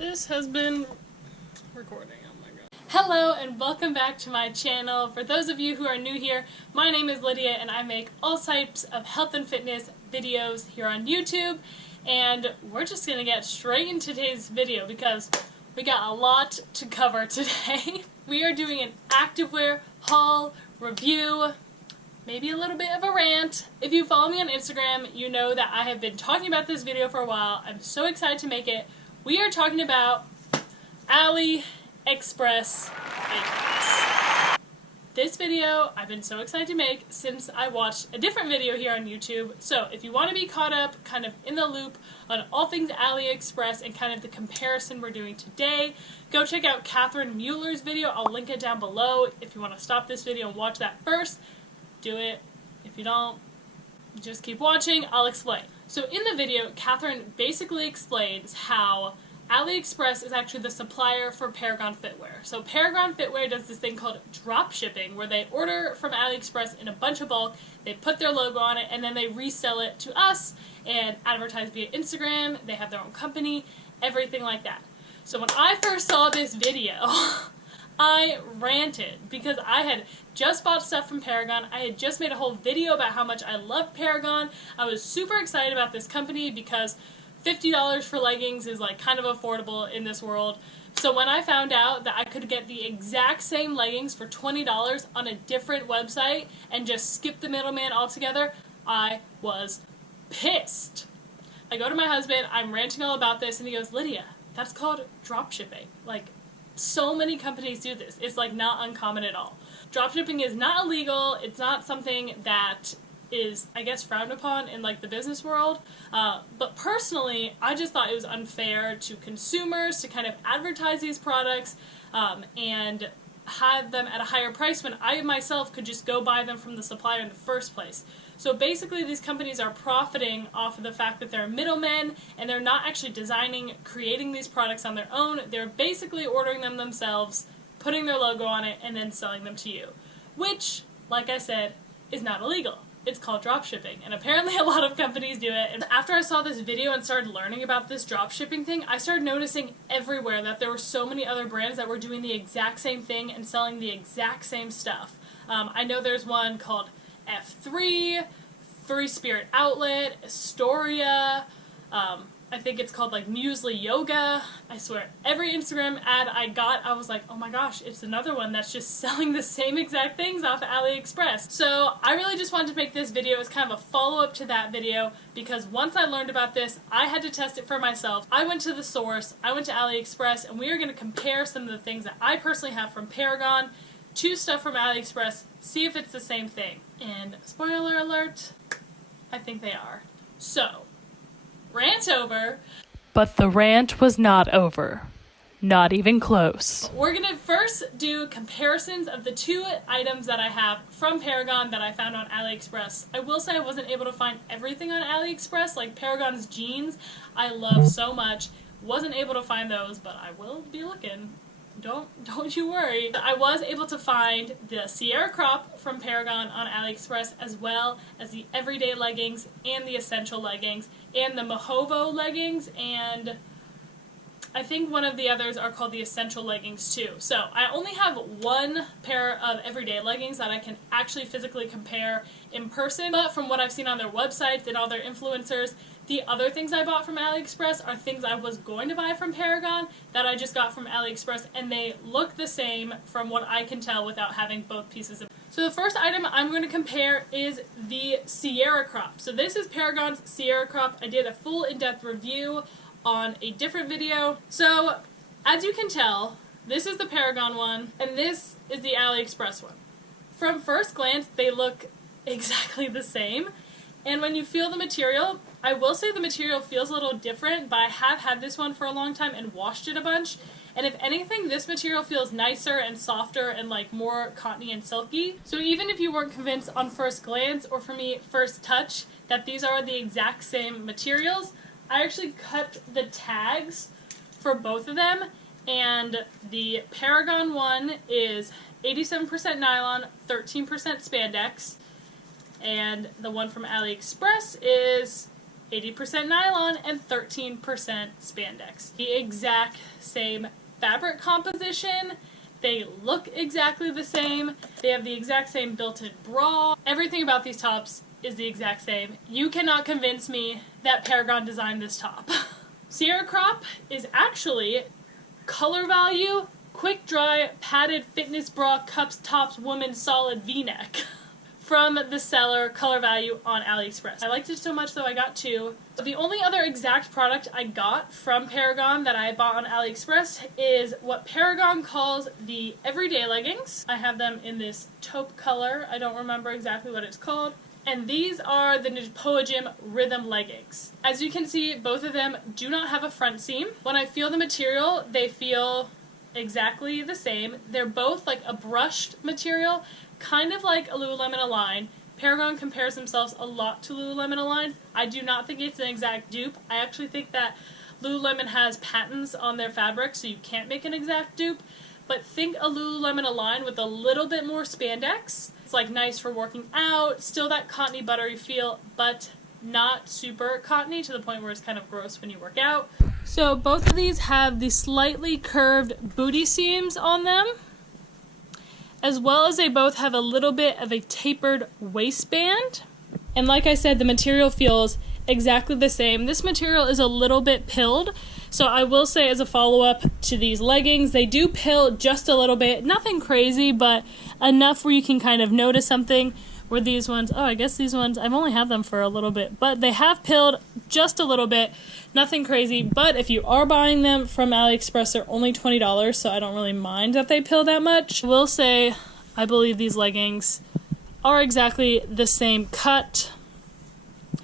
This has been recording, oh my god. Hello and welcome back to my channel. For those of you who are new here, my name is Lydia and I make all types of health and fitness videos here on YouTube. And we're just gonna get straight into today's video because we got a lot to cover today. We are doing an activewear haul review, maybe a little bit of a rant. If you follow me on Instagram, you know that I have been talking about this video for a while. I'm so excited to make it. We are talking about AliExpress items. This video I've been so excited to make since I watched a different video here on YouTube. So if you want to be caught up, kind of in the loop on all things AliExpress and kind of the comparison we're doing today, go check out Catherine Mueller's video. I'll link it down below. If you want to stop this video and watch that first, do it. If you don't, just keep watching, I'll explain. So in the video, Catherine basically explains how AliExpress is actually the supplier for Paragon Footwear. So Paragon Footwear does this thing called drop shipping, where they order from AliExpress in a bunch of bulk, they put their logo on it, and then they resell it to us and advertise via Instagram. They have their own company, everything like that. So when I first saw this video, I ranted because I had just bought stuff from Paragon. I had just made a whole video about how much I love Paragon. I was super excited about this company because $50 for leggings is like kind of affordable in this world. So when I found out that I could get the exact same leggings for $20 on a different website and just skip the middleman altogether, I was pissed. I go to my husband, I'm ranting all about this, and he goes, "Lydia, that's called drop shipping. Like, so many companies do this. It's like not uncommon at all. Dropshipping is not illegal. It's not something that is, I guess, frowned upon in like the business world. But personally, I just thought it was unfair to consumers to kind of advertise these products and have them at a higher price when I myself could just go buy them from the supplier in the first place. So basically these companies are profiting off of the fact that they're middlemen and they're not actually designing, creating these products on their own. They're basically ordering them themselves, putting their logo on it, and then selling them to you. Which, like I said, is not illegal. It's called dropshipping, and apparently a lot of companies do it. And after I saw this video and started learning about this dropshipping thing, I started noticing everywhere that there were so many other brands that were doing the exact same thing and selling the exact same stuff. I know there's one called F3, Free Spirit Outlet, Astoria, I think it's called like Muesli Yoga. I swear, every Instagram ad I got, I was like, oh my gosh, it's another one that's just selling the same exact things off of AliExpress. So I really just wanted to make this video as kind of a follow-up to that video because once I learned about this, I had to test it for myself. I went to the source, I went to AliExpress, and we are going to compare some of the things that I personally have from Paragon to stuff from AliExpress, see if it's the same thing. And spoiler alert, I think they are. So, rant over. But the rant was not over. Not even close. We're going to first do comparisons of the two items that I have from Paragon that I found on AliExpress. I will say I wasn't able to find everything on AliExpress, like Paragon's jeans I love so much. Wasn't able to find those, but I will be looking. Don't you worry. I was able to find the Sierra Crop from Paragon on AliExpress, as well as the everyday leggings and the essential leggings and the Mohovo leggings, and I think one of the others are called the essential leggings too. So I only have one pair of everyday leggings that I can actually physically compare in person, but from what I've seen on their websites and all their influencers, the other things I bought from AliExpress are things I was going to buy from Paragon that I just got from AliExpress, and they look the same from what I can tell without having both pieces of. So the first item I'm going to compare is the Sierra Crop. So this is Paragon's Sierra Crop. I did a full in-depth review on a different video. So as you can tell, this is the Paragon one, and this is the AliExpress one. From first glance, they look exactly the same. And when you feel the material, I will say the material feels a little different, but I have had this one for a long time and washed it a bunch. And if anything, this material feels nicer and softer and like more cottony and silky. So even if you weren't convinced on first glance, or for me, first touch, that these are the exact same materials, I actually cut the tags for both of them. And the Paragon one is 87% nylon, 13% spandex. And the one from AliExpress is 80% nylon and 13% spandex. The exact same fabric composition. They look exactly the same. They have the exact same built-in bra. Everything about these tops is the exact same. You cannot convince me that Paragon designed this top. Sierra Crop is actually color value, quick dry, padded fitness bra, cups, tops, woman, solid v-neck. From the seller Color Value on AliExpress. I liked it so much though I got two. The only other exact product I got from Paragon that I bought on AliExpress is what Paragon calls the everyday leggings. I have them in this taupe color. I don't remember exactly what it's called. And these are the Lepoard Rythem leggings. As you can see, both of them do not have a front seam. When I feel the material, they feel exactly the same. They're both like a brushed material, kind of like a Lululemon Align. Paragon compares themselves a lot to Lululemon Align. I do not think it's an exact dupe. I actually think that Lululemon has patents on their fabric, so you can't make an exact dupe. But think a Lululemon Align with a little bit more spandex. It's like nice for working out, still that cottony buttery feel, but not super cottony to the point where it's kind of gross when you work out. So both of these have the slightly curved booty seams on them, as well as they both have a little bit of a tapered waistband. And like I said, the material feels exactly the same. This material is a little bit pilled, so I will say as a follow-up to these leggings, they do pill just a little bit. Nothing crazy, but enough where you can kind of notice something. Where these ones, oh, I guess these ones, I've only had them for a little bit, but they have pilled just a little bit. Nothing crazy, but if you are buying them from AliExpress, they're only $20, so I don't really mind that they pill that much. I will say, I believe these leggings are exactly the same cut.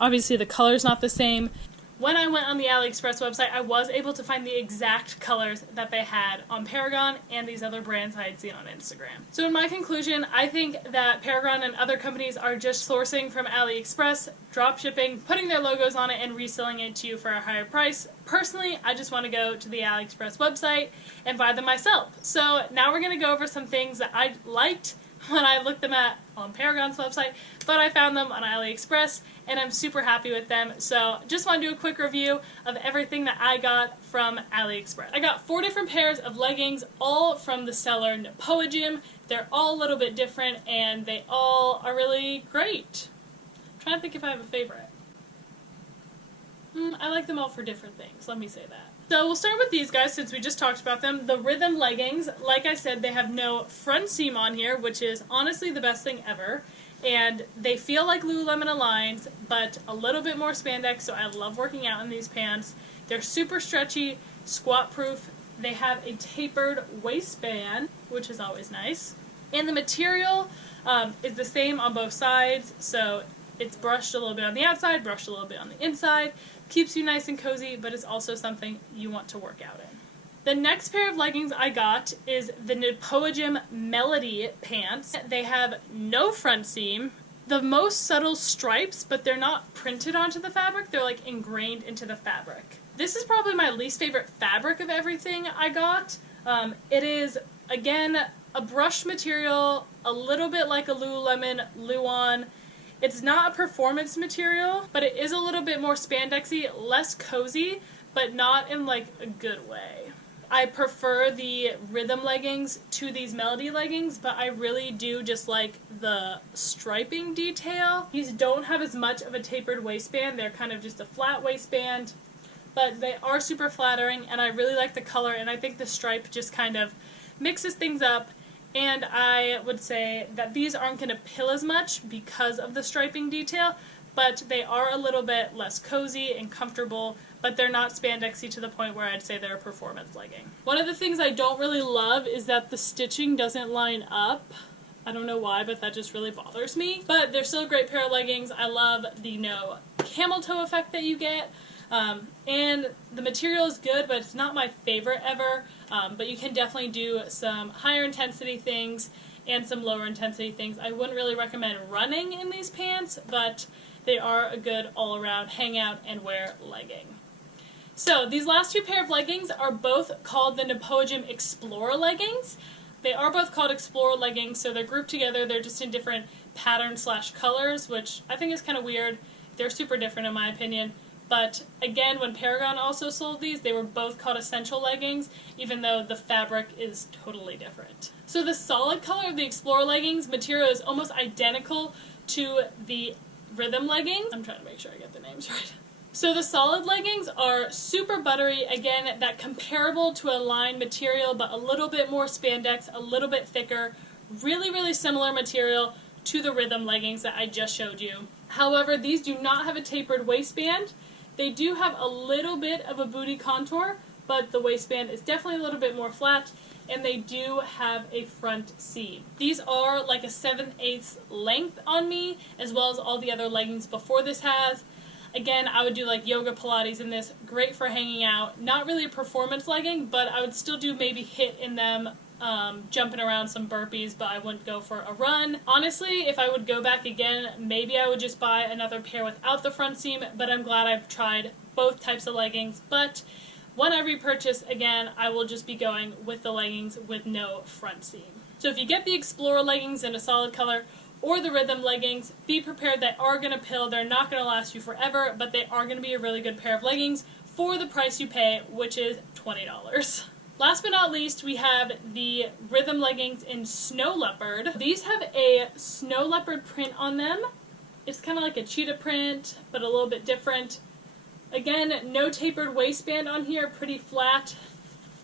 Obviously, the color's not the same. When I went on the AliExpress website, I was able to find the exact colors that they had on Paragon and these other brands I had seen on Instagram. So in my conclusion, I think that Paragon and other companies are just sourcing from AliExpress, drop shipping, putting their logos on it, and reselling it to you for a higher price. Personally, I just want to go to the AliExpress website and buy them myself. So now we're going to go over some things that I liked when I looked them at on Paragon's website, but I found them on AliExpress, and I'm super happy with them. So just want to do a quick review of everything that I got from AliExpress. I got 4 different pairs of leggings, all from the seller Lepoard. They're all a little bit different, and they all are really great. I'm trying to think if I have a favorite. I like them all for different things, let me say that. So we'll start with these guys since we just talked about them. The Rythem leggings, like I said, they have no front seam on here, which is honestly the best thing ever. And they feel like Lululemon Aligns, but a little bit more spandex, so I love working out in these pants. They're super stretchy, squat proof. They have a tapered waistband, which is always nice. And the material is the same on both sides, so it's brushed a little bit on the outside, brushed a little bit on the inside. Keeps you nice and cozy, but it's also something you want to work out in. The next pair of leggings I got is the Lepoard Melody pants. They have no front seam, the most subtle stripes, but they're not printed onto the fabric, they're like ingrained into the fabric. This is probably my least favorite fabric of everything I got. It is, again, a brushed material, a little bit like a Lululemon Luon. It's not a performance material, but it is a little bit more spandexy, less cozy, but not in like a good way. I prefer the Rythem leggings to these Melody leggings, but I really do just like the striping detail. These don't have as much of a tapered waistband. They're kind of just a flat waistband, but they are super flattering, and I really like the color, and I think the stripe just kind of mixes things up. And I would say that these aren't going to pill as much because of the striping detail, but they are a little bit less cozy and comfortable, but they're not spandexy to the point where I'd say they're a performance legging. One of the things I don't really love is that the stitching doesn't line up. I don't know why, but that just really bothers me. But they're still a great pair of leggings. I love the no camel toe effect that you get. And the material is good, but it's not my favorite ever. But you can definitely do some higher intensity things and some lower intensity things. I wouldn't really recommend running in these pants, but they are a good all-around hang out and wear legging. So these last 2 pair of leggings are both called the Lepoard Explorer leggings. They are both called Explorer leggings, so they're grouped together. They're just in different patterns / colors, which I think is kind of weird. They're super different in my opinion. But again, when Paragon also sold these, they were both called essential leggings, even though the fabric is totally different. So the solid color of the Explorer leggings material is almost identical to the Rythem leggings. I'm trying to make sure I get the names right. So the solid leggings are super buttery, again, that comparable to a lined material, but a little bit more spandex, a little bit thicker, really, really similar material to the Rythem leggings that I just showed you. However, these do not have a tapered waistband. They do have a little bit of a booty contour, but the waistband is definitely a little bit more flat, and they do have a front seam. These are like a 7/8 length on me, as well as all the other leggings before this has. Again, I would do like yoga, Pilates in this, great for hanging out. Not really a performance legging, but I would still do maybe HIIT in them, jumping around some burpees, but I wouldn't go for a run. Honestly, if I would go back again, maybe I would just buy another pair without the front seam, but I'm glad I've tried both types of leggings. But when I repurchase again, I will just be going with the leggings with no front seam. So if you get the Explorer leggings in a solid color, or the Rythem leggings, be prepared they are going to pill. They're not going to last you forever, but they are going to be a really good pair of leggings for the price you pay, which is $20. Last but not least, we have the Rythem leggings in Snow Leopard. These have a snow leopard print on them. It's kind of like a cheetah print, but a little bit different. Again, no tapered waistband on here, pretty flat.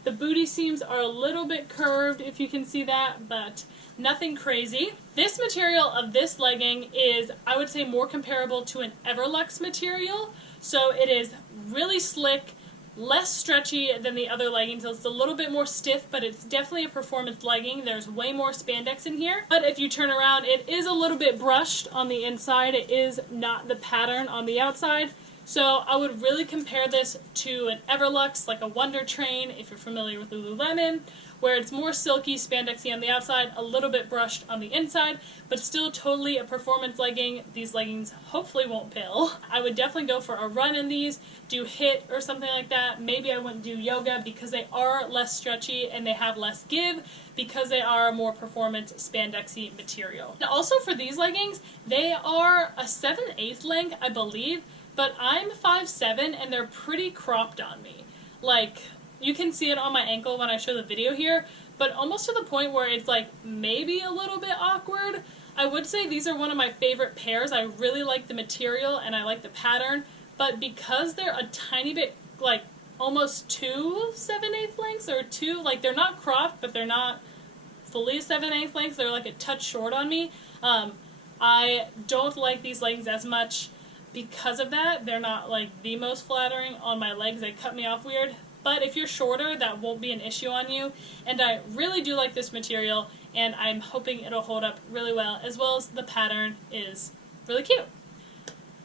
The booty seams are a little bit curved, if you can see that, but nothing crazy. This material of this legging is, I would say, more comparable to an Everlux material. So it is really slick, less stretchy than the other leggings. It's a little bit more stiff, but it's definitely a performance legging. There's way more spandex in here. But if you turn around, it is a little bit brushed on the inside. It is not the pattern on the outside. So I would really compare this to an Everlux, like a Wonder Train, if you're familiar with Lululemon, where it's more silky, spandexy on the outside, a little bit brushed on the inside, but still totally a performance legging. These leggings hopefully won't pill. I would definitely go for a run in these, do HIIT or something like that. Maybe I wouldn't do yoga because they are less stretchy and they have less give because they are a more performance spandexy material. And also for these leggings, they are a 7/8 length, I believe, but I'm 5'7" and they're pretty cropped on me. Like, you can see it on my ankle when I show the video here, but almost to the point where it's like maybe a little bit awkward. I would say these are one of my favorite pairs. I really like the material and I like the pattern, but because they're a tiny bit, like almost 2 7/8 lengths or 2, like they're not cropped, but they're not fully 7/8 lengths. They're like a touch short on me. I don't like these leggings as much. Because of that, they're not like the most flattering on my legs. They cut me off weird. But if you're shorter, that won't be an issue on you. And I really do like this material, and I'm hoping it'll hold up really well as the pattern is really cute.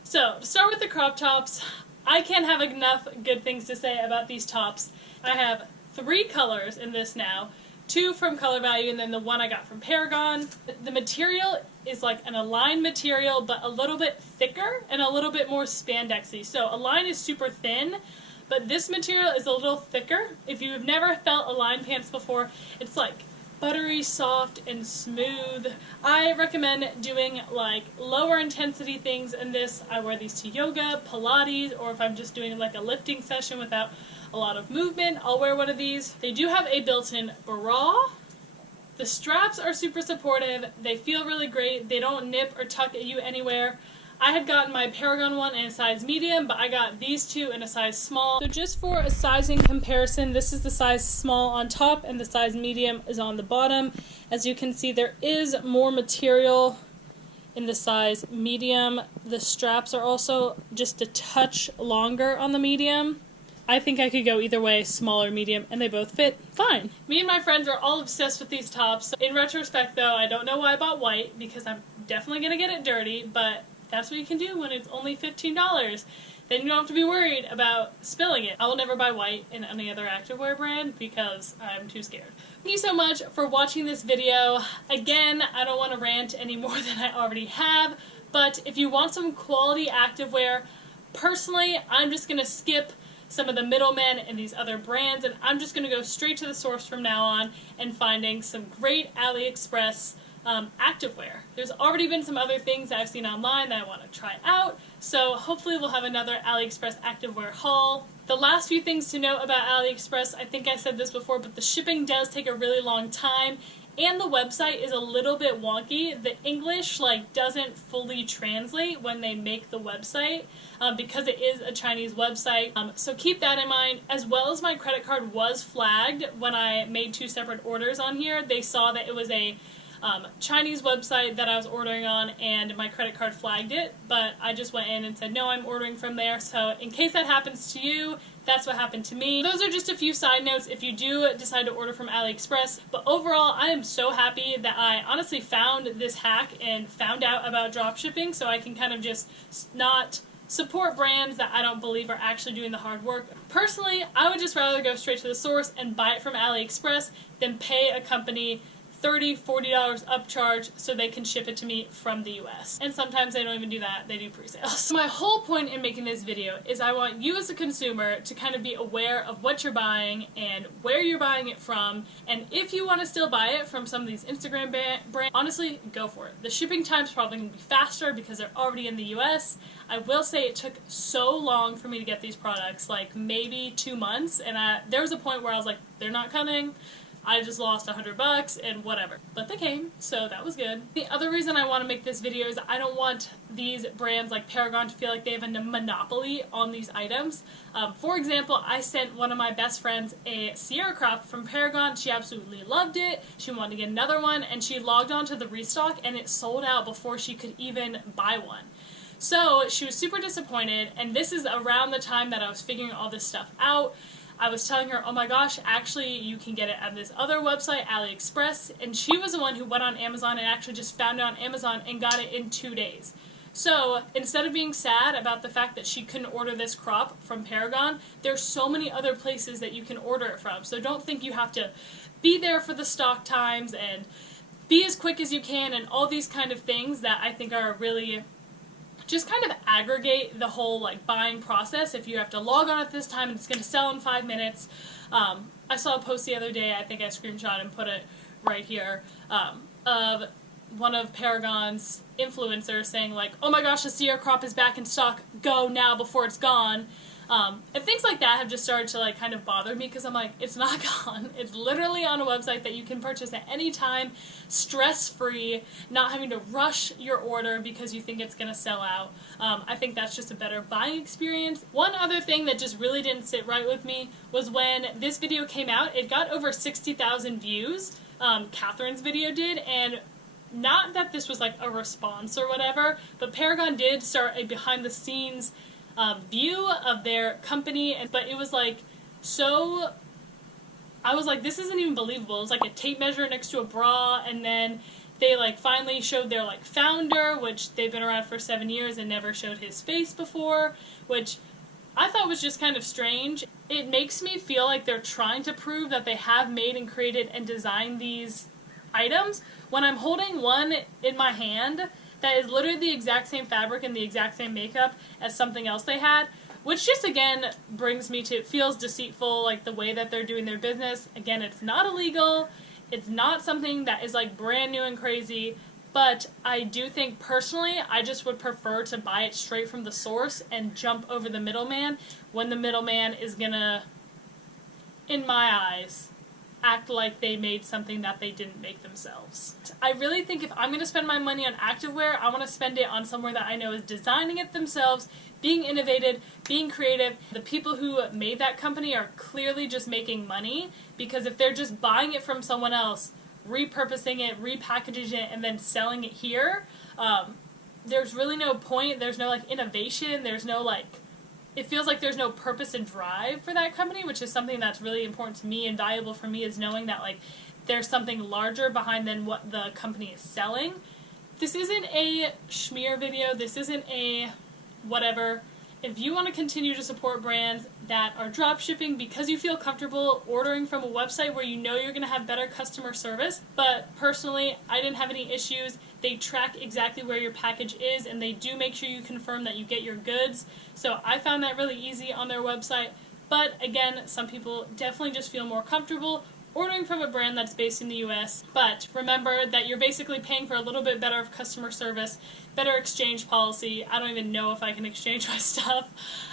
So, to start with the crop tops, I can't have enough good things to say about these tops. I have 3 colors in this now. 2 from Color Value, and then the one I got from Paragon. The material is like an Align material, but a little bit thicker and a little bit more spandexy. So Align is super thin, but this material is a little thicker. If you've never felt Align pants before, it's like buttery, soft, and smooth. I recommend doing like lower intensity things in this. I wear these to yoga, Pilates, or if I'm just doing like a lifting session without a lot of movement, I'll wear one of these. They do have a built-in bra. The straps are super supportive. They feel really great. They don't nip or tuck at you anywhere. I had gotten my Paragon one in a size medium, but I got these 2 in a size small. So just for a sizing comparison, this is the size small on top and the size medium is on the bottom. As you can see, there is more material in the size medium. The straps are also just a touch longer on the medium. I think I could go either way, small or medium, and they both fit fine. Me and my friends are all obsessed with these tops. In retrospect, though, I don't know why I bought white, because I'm definitely going to get it dirty, but that's what you can do when it's only $15. Then you don't have to be worried about spilling it. I will never buy white in any other activewear brand because I'm too scared. Thank you so much for watching this video. Again, I don't want to rant any more than I already have, but if you want some quality activewear, personally, I'm just going to skip some of the middlemen in these other brands, and I'm just going to go straight to the source from now on and finding some great AliExpress activewear. There's already been some other things that I've seen online that I want to try out, so hopefully we'll have another AliExpress activewear haul. The last few things to note about AliExpress, I think I said this before, but the shipping does take a really long time, and the website is a little bit wonky. The English doesn't fully translate when they make the website because it is a Chinese website. So keep that in mind, as well as my credit card was flagged when I made 2 separate orders on here. They saw that it was a Chinese website that I was ordering on, and my credit card flagged it, but I just went in and said, no, I'm ordering from there. So in case that happens to you, that's what happened to me. Those are just a few side notes if you do decide to order from AliExpress, but overall, I am so happy that I honestly found this hack and found out about dropshipping, so I can kind of just not support brands that I don't believe are actually doing the hard work. Personally, I would just rather go straight to the source and buy it from AliExpress than pay a company $30, $40 upcharge so they can ship it to me from the US. And sometimes they don't even do that, they do pre-sales. My whole point in making this video is I want you as a consumer to kind of be aware of what you're buying and where you're buying it from, and if you want to still buy it from some of these Instagram brands, honestly, go for it. The shipping time's probably going to be faster because they're already in the US. I will say it took so long for me to get these products, maybe 2 months, and there was a point where I was like, they're not coming. I just lost $100 and whatever. But they came, so that was good. The other reason I want to make this video is I don't want these brands like Paragon to feel like they have a monopoly on these items. For example, I sent one of my best friends a Sierra crop from Paragon. She absolutely loved it. She wanted to get another one, and she logged on to the restock, and it sold out before she could even buy one. So she was super disappointed, and this is around the time that I was figuring all this stuff out. I was telling her, oh my gosh, actually you can get it at this other website, AliExpress, and she was the one who went on Amazon and actually just found it on Amazon and got it in 2 days. So instead of being sad about the fact that she couldn't order this crop from Paragon, there's so many other places that you can order it from. So don't think you have to be there for the stock times and be as quick as you can and all these kind of things that I think are really just kind of aggregate the whole buying process. If you have to log on at this time and it's going to sell in 5 minutes. I saw a post the other day, I think I screenshot and put it right here, of one of Paragon's influencers saying oh my gosh, the Sierra crop is back in stock, go now before it's gone. And things like that have just started to kind of bother me because I'm like, it's not gone. It's literally on a website that you can purchase at any time, stress-free, not having to rush your order because you think it's going to sell out. I think that's just a better buying experience. One other thing that just really didn't sit right with me was when this video came out, it got over 60,000 views. Catherine's video did, and not that this was a response or whatever, but Paragon did start a behind-the-scenes view of their company, but it was so, I was like, this isn't even believable. It was a tape measure next to a bra, and then they finally showed their founder, which they've been around for 7 years and never showed his face before, which I thought was just kind of strange. It makes me feel like they're trying to prove that they have made and created and designed these items when I'm holding one in my hand that is literally the exact same fabric and the exact same makeup as something else they had, which just again brings me to, it feels deceitful, the way that they're doing their business. Again, it's not illegal, it's not something that is brand new and crazy, but I do think personally I just would prefer to buy it straight from the source and jump over the middleman when the middleman is gonna, in my eyes, act like they made something that they didn't make themselves. I really think if I'm going to spend my money on activewear, I want to spend it on somewhere that I know is designing it themselves, being innovative, being creative. The people who made that company are clearly just making money, because if they're just buying it from someone else, repurposing it, repackaging it, and then selling it here, there's really no point, there's no innovation, there's no it feels like there's no purpose and drive for that company, which is something that's really important to me and valuable for me, is knowing that there's something larger behind than what the company is selling. This isn't a schmear video, this isn't a whatever. If you want to continue to support brands that are drop shipping because you feel comfortable ordering from a website where you know you're going to have better customer service, but personally, I didn't have any issues. They track exactly where your package is, and they do make sure you confirm that you get your goods. So I found that really easy on their website. But again, some people definitely just feel more comfortable ordering from a brand that's based in the US, but remember that you're basically paying for a little bit better customer service, better exchange policy, I don't even know if I can exchange my stuff,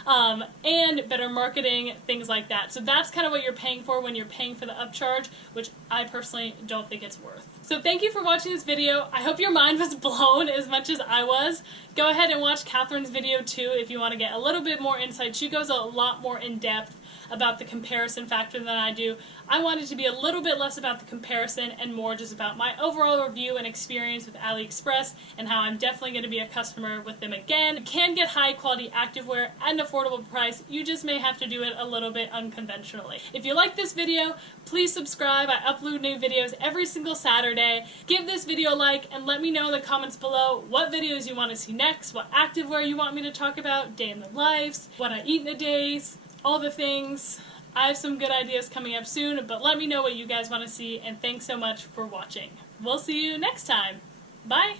and better marketing, things like that. So that's kind of what you're paying for when you're paying for the upcharge, which I personally don't think it's worth. So thank you for watching this video. I hope your mind was blown as much as I was. Go ahead and watch Catherine's video too if you want to get a little bit more insight. She goes a lot more in depth about the comparison factor than I do. I wanted to be a little bit less about the comparison and more just about my overall review and experience with AliExpress and how I'm definitely going to be a customer with them again. You can get high quality activewear at an affordable price. You just may have to do it a little bit unconventionally. If you like this video, please subscribe. I upload new videos every single Saturday. Give this video a like and let me know in the comments below what videos you want to see next, what activewear you want me to talk about, day in the lives, what I eat in a days, all the things. I have some good ideas coming up soon, but let me know what you guys want to see, and thanks so much for watching. We'll see you next time. Bye!